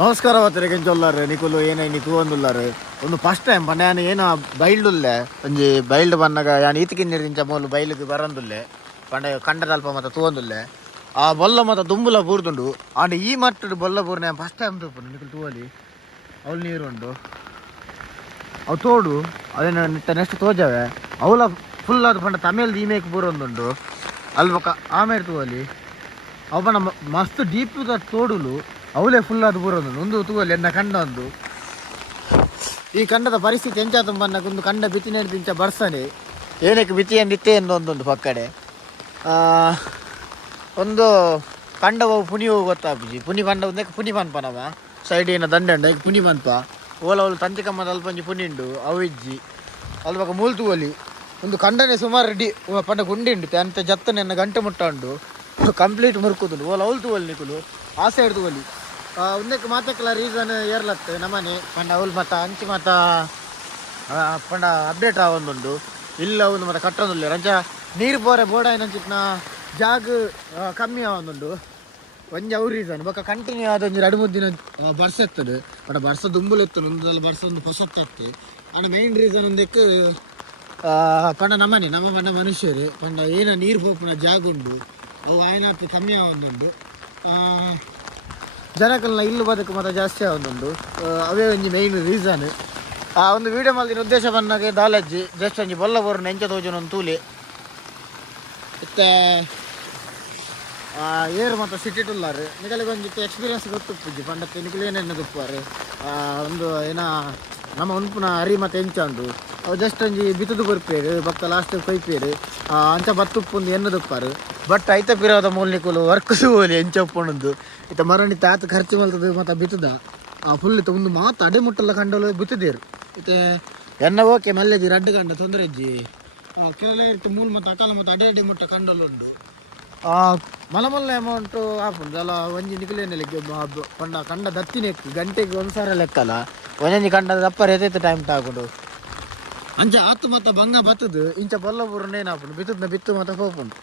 ನಮಸ್ಕಾರ ಅವತ್ತರಿಗೆ ಚೊಲ್ಲಾರೆ ನಿಕುಲು ಏನೇ ನಿಕು ಒಂದುಲ್ಲಾರೆ ಒಂದು ಫಸ್ಟ್ ಟೈಮ್ ಪಂಡ ಯಾನು ಏನೋ ಬೈಲ್ಡುಲ್ಲೆ ಒಂಜಿ ಬೈಲ್ಡ್ ಬನ್ನಗ ಯಾನು ಈತಕಿನ್ನಿರಿಂಚ ಮೂಲು ಬೈಲಿಗೆ ಬರಂದುಲ್ಲೆ ಪಂಡ ಕಂಡದ ಅಲ್ಪ ಮತ್ತ ತೂವೊಂದುಲ್ಲೆ ಆ ಬೊಲ್ಲ ಮತ್ತ ದುಂಬುಲ ಬೂರ್ದುಂಡು ಆಂಡ ಈ ಮಟ್ಟದ ಬೊಲ್ಲ ಬೂರ್ನ ನಾನು ಫಸ್ಟ್ ಟೈಮ್ ತೂಪುಂಡು ನಿಕುಲು ತೂವಲಿ ಅವಳು ನೀರು ಉಂಡು ಅವು ತೋಡು ಅದೇನು ನಿತ್ತ ನೆಕ್ಸ್ಟ್ ತೋಜಾವೆ ಅವಳ ಫುಲ್ ಅದು ಪಂಡ ತಮಿಳ್ದು ಈಮೇಕ್ ಬೂರೊಂದುಂಡು ಅಲ್ಲಿ ಬೊಕ್ಕ ಆಮೇಲೆ ತೂವಲಿ ಅವು ಪಂಡ ಮಸ್ತ್ ಡೀಪ್ ತೋಡುಲು ಅವಳೇ ಫುಲ್ ಅದು ಬರೋದು ಒಂದು ತೂವಲ್ಲಿ ಎನ್ನ ಕಂಡ ಒಂದು ಈ ಕಂಡದ ಪರಿಸ್ಥಿತಿ ಎಂಚಾತು ಬನ್ನಕ್ಕೊಂದು ಕಂಡ ಬಿತ್ತಿ ನೆಡ್ದಿಂಚ ಬರ್ಸನೆ ಏನಕ್ಕೆ ಬಿತ್ತಿ ನಿತ್ತೆ ಎಂದೊಂದುಂಡು ಪಕ್ಕಡೆ ಒಂದು ಕಂಡ ಹೋಗಿ ಪುನಿ ಹೋಗಿ ಗೊತ್ತಾಪುಜಿ ಪುನಿ ಕಂಡ ಒಂದಕ್ಕೆ ಪುನಿ ಪನ್ಪನವ ಸೈಡ್ ಏನೋ ದಂಡೆ ಉಂಡ ಪುನಿ ಪನ್ಪ ಓಲ ಅವಳು ತಂತಿ ಕಮ್ಮದ ಅಲ್ಪಂಜಿ ಪುನಿ ಉಂಡು ಅವು ಇಜ್ಜಿ ಅಲ್ಲಿ ಪಕ್ಕ ಮೂಲ್ ತೂವಲಿ ಒಂದು ಕಂಡನೆ ಸುಮಾರು ರೆಡಿ ಪಂಡ ಗುಂಡಿ ಉಂಡು ಅಂತ ಜತ್ತನೆ ಎನ್ನ ಗಂಟೆ ಮುಟ್ಟ ಉಂಡು ಕಂಪ್ಲೀಟ್ ಮುರ್ಕುದುಂಡು ಓಲ ಅವಳು ತೂವಲಿ ನಿಕುಲು ಆ ಸೈಡ್ ತೂವಲಿ ಒಂದಕ್ಕೆ ಮಾತಕ್ಕೆಲ್ಲ ರೀಸನ್ ಏರ್ಲತ್ತೆ ನಮ್ಮನೆ ಪಂಡ ಅವಳು ಮತ್ತು ಅಂಚಿ ಮತ್ತು ಪಂಡ ಅಪ್ಡೇಟ್ ಆವೊಂದುಂಡು ಇಲ್ಲ ಒಂದು ಮತ್ತು ಕಟ್ಟೊಂದುಲ್ಲ ರಂಚ ನೀರು ಬೋರೆ ಬೋಡ ಏನಂಚಿತ್ನ ಜಾಗ ಕಮ್ಮಿ ಆವೊಂದುಂಡು ಒಂಜಿ ಅವ್ರ ರೀಸನ್ ಬೊಕ್ಕ ಕಂಟಿನ್ಯೂ ಆದೊಂದು 2-3 ದಿನ ಬರ್ಸ ಎತ್ತದು ಬಟ್ ಬರ್ಸ ದುಂಬುಲು ಎತ್ತನು ಒಂದಲ್ಲ ಬರ್ಸ ಒಂದು ಹೊಸತ್ತೆ ಆಂಡ ಮೈನ್ ರೀಸನ್ ಒಂದಕ್ಕೆ ಪಂಡ ನಮ್ಮನೆ ನಮ್ಮ ಪಂಡ ಮನುಷ್ಯರು ಪಂಡ ಏನೋ ನೀರು ಪೋಪುನ ಜಾಗ ಉಂಡು ಅವು ಆಯ್ನಾತ್ ಕಮ್ಮಿ ಆವೊಂದುಂಡು ಜನಕ್ಕೆಲ್ಲ ಇಲ್ಲು ಬದುಕು ಮತ್ತು ಜಾಸ್ತಿ ಆವೊಂದುಂಡು ಅವೇ ಒಂಜಿ ಮೈನ್ ರೀಸನ್ ಆ ಒಂದು ವೀಡಿಯೋ ಮಲ್ದಿನ ಉದ್ದೇಶ ಬಂದಾಗ ದಾಲಜ್ಜಿ ಜಸ್ಟ್ ಒಂಜಿ ಬೊಲ್ಲ ಬೋರ್ನ ಎಂಚ ತೋಜನೊಂದು ತೂಲೆ ಮತ್ತೆ ಏರು ಮತ್ತು ಸಿಟಿ ಟುಲ್ಲಾರು ನಿಗಲಿಗೆ ಒಂದಿತ್ತು ಎಕ್ಸ್ಪೀರಿಯನ್ಸ್ ಗೊತ್ತುಪ್ಪುಜ್ಜಿ ಪಂಡಕ್ಕೆ ನಿಗಲು ಏನೇನು ತುಪ್ಪಾರು ಒಂದು ಏನೋ ನಮ್ಮ ಉನ್ಪುನ ಅರಿ ಮತ್ತು ಎಂಚಂದು ಅವು ಜಸ್ಟ್ ಒಂಜಿ ಬಿತ್ತದು ಬರ್ಪೇರು ಬಕ್ಕ ಲಾಸ್ಟ್ ಕೊಯ್ಪೇರು ಅಂಚ ಬತ್ತುಪ್ಪುಂದು ಎನ್ನು ತುಪ್ಪಾರು ಬಟ್ ಐತ ಪಿರೋದ ಮೂಲ್ನಿಕುಲು ವರ್ಕ್ ಹೋಲಿ ಎಂಚ ಉಪ್ಪುಂಡು ಇತ್ತ ಮರಣಿ ತಾತ ಖರ್ಚು ಮಲ್ತದು ಮತ್ತು ಬಿತ್ತದ ಫುಲ್ ಇತ್ತು ಒಂದು ಮಾತು ಅಡೆ ಮುಟ್ಟಲ್ಲ ಕಂಡಲು ಬಿತ್ತಿದೇರು ಇತ್ತೆ ಎನ್ನ ಓಕೆ ಮಲ್ಲೆಜಿ ರಡ್ಡು ಕಂಡ ತೊಂದರೆ ಇಜ್ಜಿ ಕೆಲವು ಇತ್ತು ಮೂಲ ಮತ್ತು ಅಕಾಲ ಮತ್ತು ಅಡೆ ಮುಟ್ಟ ಕಂಡಲು ಉಂಡು ಮಲಮಲ್ಲ ಅಮೌಂಟು ಆಪುಂಡು ಅಲ್ಲ ಒಂಜಿ ನಿಕಲೇನಲ್ಲಿ ಪಂಡ ಕಂಡ ದತ್ತಿನ ಗಂಟೆಗೆ 1,000 ಲೆಕ್ಕಲ್ಲ ಒಂದೊಂದು ಕಂಡ ದಪ್ಪರ ಎತ್ತೈತೆ ಟೈಮ್ ತಾಕೊಂಡು ಅಂಚ ಆತು ಮತ್ತು ಬಂಗ ಬತ್ತದು ಇಂಚ ಬೊಲ್ಲ ಬೂರನ್ನೇನು ಆಪುಂಡು ಬಿತ್ತದ ಬಿತ್ತು ಮತ್ತು ಹೋಪುಂಡು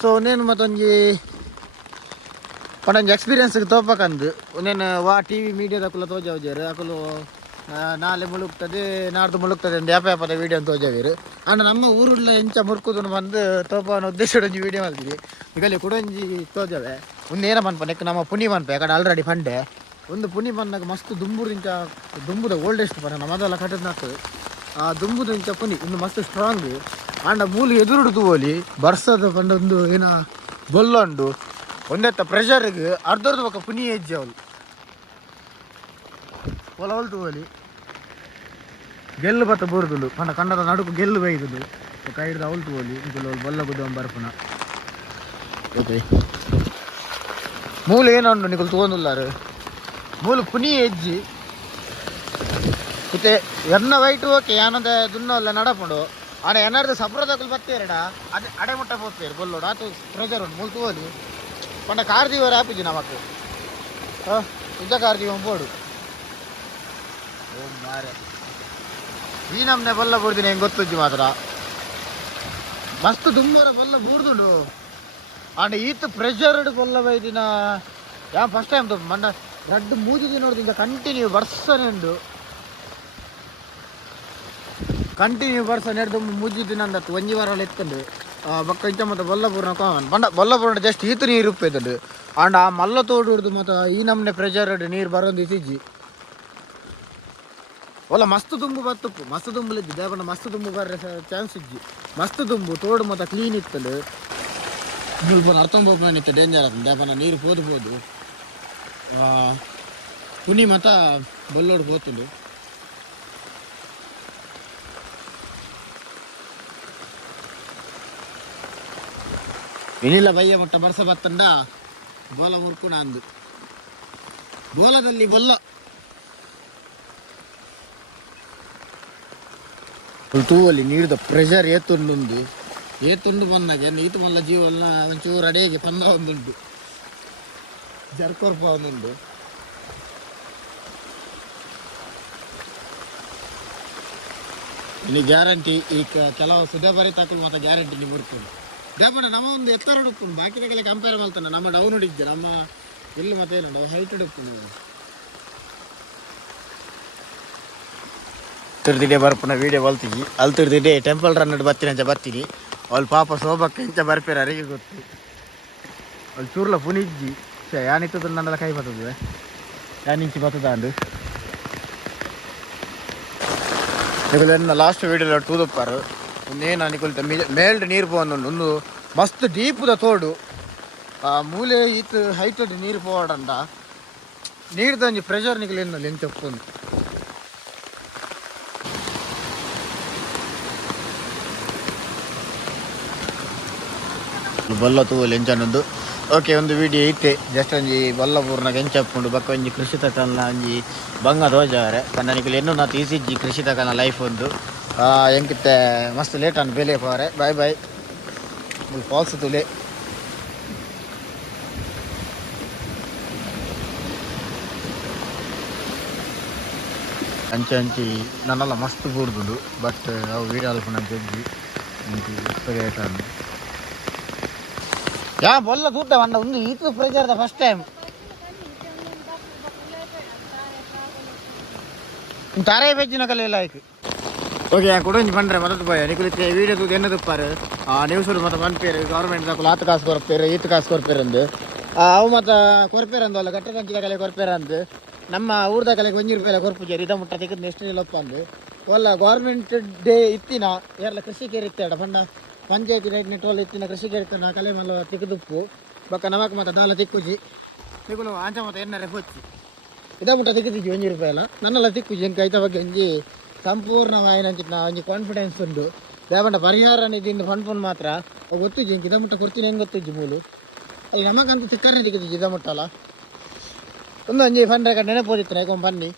ಸೊ ನೇನು ಮತ್ತೊಂಜಿ ಪಂಡೊಂಜಿ ಎಕ್ಸ್ಪೀರಿಯನ್ಸ್ಗೆ ತೋಪಕಂದು ನೇನು ಟಿ ವಿ ಮೀಡಿಯಾದಕ್ಕಲ್ಲ ತೋಜಾವ್ಜೇರು ಅಕಲು ನಾಳೆ ಮುಳುಗ್ತದೆ ನಾಡ್ದು ಮುಳುಗ್ತದೆ ಒಂದು ಯಾಪದ ವೀಡಿಯೋ ತೋಜಾವೇರು ಆಂಡ ನಮ್ಮ ಊರುಳ್ಳ ಎಂಚ ಮುರ್ಕುದನ್ನು ಬಂದು ತೋಪನ ಉದ್ದೇಶದೊಂಜಿ ವೀಡಿಯೋ ಮಾಡ್ತೀವಿ ಈಗಲ್ಲಿ ಕುಡೊಂಜಿ ತೋಜಾವೆ ಒಂದೇನ ಮನ್ಪ ನೆಕ್ ನಮ್ಮ ಪುನಿ ಮನ್ಪೆ ಯಾಕಡೆ ಆಲ್ರೆಡಿ ಫಂಡೆ ಒಂದು ಪುನಿ ಬಂದಾಗ ಮಸ್ತ್ ದುಂಬುದಿಂಚ ದುಂಬುದ ಓಲ್ಡೆಸ್ಟ್ ಪನ ನಮ್ಮದೆಲ್ಲ ಕಟ್ಟದ್ನಾಗ್ತದೆ ಆ ದುಂಬುದಿಂಚ ಪುನಿ ಇನ್ನು ಮಸ್ತ್ ಸ್ಟ್ರಾಂಗ್ ಆಂಡ ಮೂಲು ಎದುರುಡು ತೂವಲಿ ಬರ್ಸದ ಪಂಡೊಂದು ಏನ ಬೊಲ್ಲೊಂಡು ಒಂದೆತ್ತ ಪ್ರೆಷರ್ಗೆ ಅರ್ಧರ್ದು ಬಕ್ಕ ಪುನಿ ಹೆಜ್ಜೆ ಅವಳು ಒಲವಲು ತೂವಲಿ ಗೆಲ್ಲು ಬತ್ತ ಬೋರ್ದುಂಡು ಪಂಡ ಕಂಡದ ನಡುಕು ಗೆಲ್ಲು ಬೈದುದು ಕೈ ಹಿಡ್ದು ಅವಳು ತೂವಲಿ ಇಂಕಲು ಬೊಲ್ಲ ಗುದ್ದ ಬರ್ಪುನ ಓಕೆ ಮೂಲು ಏನೋ ಉಂಡು ನಿಕಲು ತೂವೊಂದುಲ್ಲಾರು ಮೂಲು ಪುನಿ ಹೆಜ್ಜಿ ಮತ್ತೆ ಎನ್ನ ವೈಟು ಓಕೆ ಯಾನದ ದುನ್ನಲ್ಲ ನಡಪುಂಡು ಆಡ ಏನಾರ್ದು ಸಪ್ರದಕ್ಕಲು ಬತ್ತೇರಡ ಅದೇ ಅಡೆ ಮುಟ್ಟ ಹೋಗ್ತೇರು ಬೊಲ್ಲೋಡು ಆತು ಪ್ರೆಷರ್ ಉಂಟು ಮೂಲು ತೂವಲಿ ಪಂಡ ಕಾರ್ದೀವರ ಆಪಿಜಿ ನಮಕ್ ಉದ್ದ ಕಾರ್ದೀವ ಬೋಡು ಓ ಮಾರೆ ಈ ನಮ್ನೆ ಬೊಲ್ಲ ಬೂರ್ದಿನ ಹೆಂಗೆ ಗೊತ್ತುಜ್ಜಿ ಮಾತ್ರ ಮಸ್ತ್ ದುಂಬರ ಬೊಲ್ಲ ಬೂರ್ದುಂಡು ಆಂಡ ಈತ್ ಪ್ರೆಷರ್ಡ್ ಬೊಲ್ಲ ಬೈದಿನ ಯಾ ಫಸ್ಟ್ ಟೈಮ್ ತು ಮಂಡ ರಡ್ಡು ಮೂಜಿದಿ ನೋಡಿದ ಕಂಟಿನ್ಯೂ ಬರ್ಸನೆ ಉಂಡು ಕಂಟಿನ್ಯೂ ಬರ್ಸ ನೆಡ್ದು ಮೂಜಿದಿನ ಅಂದತ್ತು ಒಂಜಿ ವಾರ ಎತ್ತಂಡು ಬಕ್ಕ ಇಂಚ ಮತ್ತು ಬೊಲ್ಲಪೂರ್ನ ಕಾಮನ್ ಪಂಡ ಬೊಲ್ಲಪೂರ್ನ ಜಸ್ಟ್ ಈತು ನೀರು ಉಪ್ಪೈತಂಡು ಆಂಡ ಆ ಮಲ್ಲ ತೋಡುಡ್ದು ಮತ್ತು ಈ ನಮ್ನೆ ಪ್ರೆಷರ್ಡ್ ನೀರು ಬರೋದು ಇಸಿಜ್ಜಿ ಒಲ್ಲ ಮಸ್ತ್ ದುಂಬು ಬತ್ತುಪ್ಪು ಮಸ್ತ್ ದುಂಬುಲಿಜ್ಜಿ ದೇವಣ್ಣ ಮಸ್ತ್ ದುಂಬು ಬರ್ರೆ ಚಾನ್ಸ್ ಇಜ್ಜಿ ಮಸ್ತ್ ದುಂಬು ತೋಡು ಮತ್ತು ಕ್ಲೀನ್ ಇತ್ತಲು ಸ್ವಲ್ಪ ಅರ್ಥಂಬೋಪನ ಇತ್ತು ಡೇಂಜರ್ ಆಗ್ತದೆ ದೇವಣ್ಣ ನೀರು ಹೋದ್ಬೋದು ಪುನಿ ಮತ್ತು ಬೊಲ್ಲೋಡು ಹೋತುಂಡು ಏನಿಲ್ಲ ಬಯ್ಯ ಮಟ್ಟ ಬರ್ಸ ಬತ್ತಂಡ ಬೋಲ ಮುರ್ಕುಣ ಅಂದು ಬೋಲದಲ್ಲಿ ಬೊಲ್ಲ ತೂವಲ್ಲಿ ನೀರ್ದ ಪ್ರೆಷರ್ ಏತುಂಡು ಬಂದಾಗ ಈತು ಮಲ್ಲ ಜೀವನ ಒಂಚೂರು ಅಡೆಗೆ ಪಂದ ಒಂದುಂಟು ಜರ್ಕೊರ್ಪ ಒಂದುಂಟು ಇಲ್ಲಿ ಗ್ಯಾರಂಟಿ ಈ ಕೆಲವು ಸುಧಾ ಬರೀತಾಕಲು ಮತ್ತು ಗ್ಯಾರಂಟಿ ನೀವು ಮುರ್ಕೊಂಡು ದೇಪಣ್ಣ ನಮ್ಮ ಒಂದು ಎತ್ತರ ಉಡುಪುಂಡು ಬಾಕಿ ಕಂಪೇರ್ ಮಾಡ್ತಾನೆ ನಮ್ಮ ಡೌನ್ ಹಿಡಿದ್ದೆ ನಮ್ಮ ಇಲ್ಲಿ ಮತ್ತೇನು ಹೈಟ್ ಉಡುಪುಂಡು ತಿರ್ದಿಡೆ ಬರ್ಪುನ ವೀಡಿಯೋ ಬಲ್ತಿಗಿ ಅಲ್ಲಿ ತಿರ್ದಿಡೆ ಟೆಂಪಲ್ ರನ್ ಬರ್ತೀನಿ ಅಂತ ಬರ್ತೀನಿ ಅವ್ಳು ಪಾಪ ಸೋಬಕ್ಕೆ ಇಂಚ ಬರ್ಪೇರ ಅರಿಗೆ ಗೊತ್ತು ಅಲ್ಲಿ ಚೂರ್ಲ ಪುನಿಜ್ಜಿ ಯಾನಿತ್ತದ ನನ್ನೆಲ್ಲ ಕೈ ಬರ್ತದೆ ಯಾನಿಂಚಿ ಬರ್ತದ ಅಂದು ನಿನ್ನ ಲಾಸ್ಟ್ ವೀಡಿಯೋలో ತೂದಪ್ಪಾರು ಒಂದೇನು ಅನಿಕೊಳ್ತ ಮೇಲ್ಡ್ ನೀರು పోనుండు ಒಂದು ಮಸ್ತ್ ಡೀಪುದ ತೋಡು ಆ ಮೂಲೆ ಈತ್ ಹೈಟ್ ನೀರು పోవడంట ನೀರ್ದ ಒಂಜಿ ಪ್ರೆಷರ್ ನಿಕಲೇನು ಲೆಂಚ ಒಪ್ಪುಂಡು ಬಲ್ಲ ತೂವಲ್ಲಿ ಎಂಚನ್ನೊಂದು ಓಕೆ ಒಂದು ವಿಡಿಯೋ ಐತೆ ಜಸ್ಟ್ ಒಂಜಿ ಬಲ್ಲ ಪೂರ್ನಾಗ ಎಂಚಪ್ಪುಂಡು ಬಕ್ಕ ಒಂಜಿ ಕೃಷಿ ತಕಲ್ನ ಒಂಜಿ ಬಂಗ ತೋಜಾರೆ ಪಂಡನಿಕಲ್ ಎನ್ನು ನಾತು ಈಸಿಜ್ಜಿ ಕೃಷಿ ತಕಲ್ನ ಲೈಫ್ ಒಂದು ಎಂಕಿತ್ತೆ ಮಸ್ತ್ ಲೇಟ್ ಅನ್ ಬೇಲೆ ಪಾರೆ ಬಾಯ್ ಬಾಯ್ ಫಾಲ್ಸ್ ತುಲೆ ಅಂಚೆ ಅಂಚಿ ನನ್ನೆಲ್ಲ ಮಸ್ತ್ ಬೂರ್ದುಂಡು ಬಟ್ ಅವು ವೀಡಿಯೋ ಅಲ್ಪನ ಜಗ್ಗಿ ಲೇಟ್ ಅನ್ನು ಯಾ ಬೊಲ್ಲ ತೂತ ಬಂದ ಒಂದು ಈತು ಪ್ರೆಜರ್ದ ಫಸ್ಟ್ ಟೈಮ್ ತಾರೇ ಬೆಜ್ಜಿನ ಕಲೆಯಲ್ಲ ಆಯ್ತು ಓಕೆ ಕೊಡೊಂಜಿ ಪಂಡ್ರೆ ಮದತ್ತು ಪೋಯ ನಿಕುಲಿಕ್ಕೆ ವೀಡಿಯೋ ತೂದು ಎನ್ನ ತುಪ್ಪಾರು ನ್ಯೂಸಲ್ಲಿ ಮತ್ತೆ ಪನ್ಪೇರು ಗೌರ್ಮೆಂಟ್ ದಾಖಲು ಆತು ಕಾಸು ಕೊರಪೇರು ಈತು ಕಾಸು ಕೊರಪೇರಂದು ಅವು ಮತ್ತು ಕೊರಪೇರಂದು ಅಲ್ಲ ಕಟ್ಟೆ ಕಂಚಿದ ಕಲೆ ಕೊರಪೇರಂದು ನಮ್ಮ ಊರ್ದ ಕಲೆಗೆ ಒಂಜಿ ರೂಪಾಯಿ ಕೊರಪುಜಾರಿ ಇದ ಮುಟ್ಟ ತೆಗೆದು ನೆಕ್ಸ್ಟ್ ಇಲ್ಲಪ್ಪ ಅಂದು ಒಲ್ಲ ಗೌರ್ಮೆಂಟ್ ಡೇ ಇತ್ತಿನ ಯಾರಲ್ಲ ಕೃಷಿ ಕೇರ್ ಇತ್ತಾಡ ಪಂಡ ಪಂಚಾಯತಿ ರೈಟ್ ನೆಟ್ಟೋಲ್ ಇತ್ತಿನ ಕೃಷಿ ಕೇರ್ ಇತ್ತಾನ ಕಲೆ ಮಲ್ಲ ತಿಕ್ಕದುಪ್ಪು ಬಕ್ಕ ನಮಕ್ ಮತ್ತು ದಾಲ ತಿಕ್ಕುಜಿ ತಿಕ್ಕಲು ಆಂಚ ಮತ್ತು ಎಣ್ಣರೆ ಹೊಚ್ಚಿ ಇದ ಮುಟ್ಟ ತೆಗೆದಿಜ್ಜಿ ಒಂಜಿ ರೂಪಾಯಿ ಅಲ್ಲ ನನ್ನೆಲ್ಲ ತಿಕ್ಕುಜಿ ಎಂಕ ಐತ ಬಗ್ಗೆ ಒಂಜಿ ಸಂಪೂರ್ಣವಾಯಿನಂಚಿನ ಒಂಜಿ ಕಾನ್ಫಿಡೆನ್ಸ್ ಉಂಡು ಬೇಬಂಡ ಪರಿಹಾರ ನಿಧಿಯಿಂದ ಫಂಡ್ ಮಾತ್ರ ಗೊತ್ತಿಜ್ಜಿ ಎಂಕ ಇದ ಮುಟ್ಟ ಕೊಡ್ತೀನಿ ಹೆಂಗೆ ಗೊತ್ತಿಜ್ಜಿ ಮೂಲು ಅಲ್ಲಿ ನಮಗಂತೂ ತಿಕ್ಕರ್ನೆ ತಿಕ್ಕದಿಜ್ಜಿ ಇದ ಮುಟ್ಟಲ್ಲ ಒಂದು ಒಂಜಿ ಫಂಡ್ ರೆಕಾರ್ಡ್ ನೆನಪೋದಿತ್ತು ನೈಕೊಂಡ್ ಬನ್ನಿ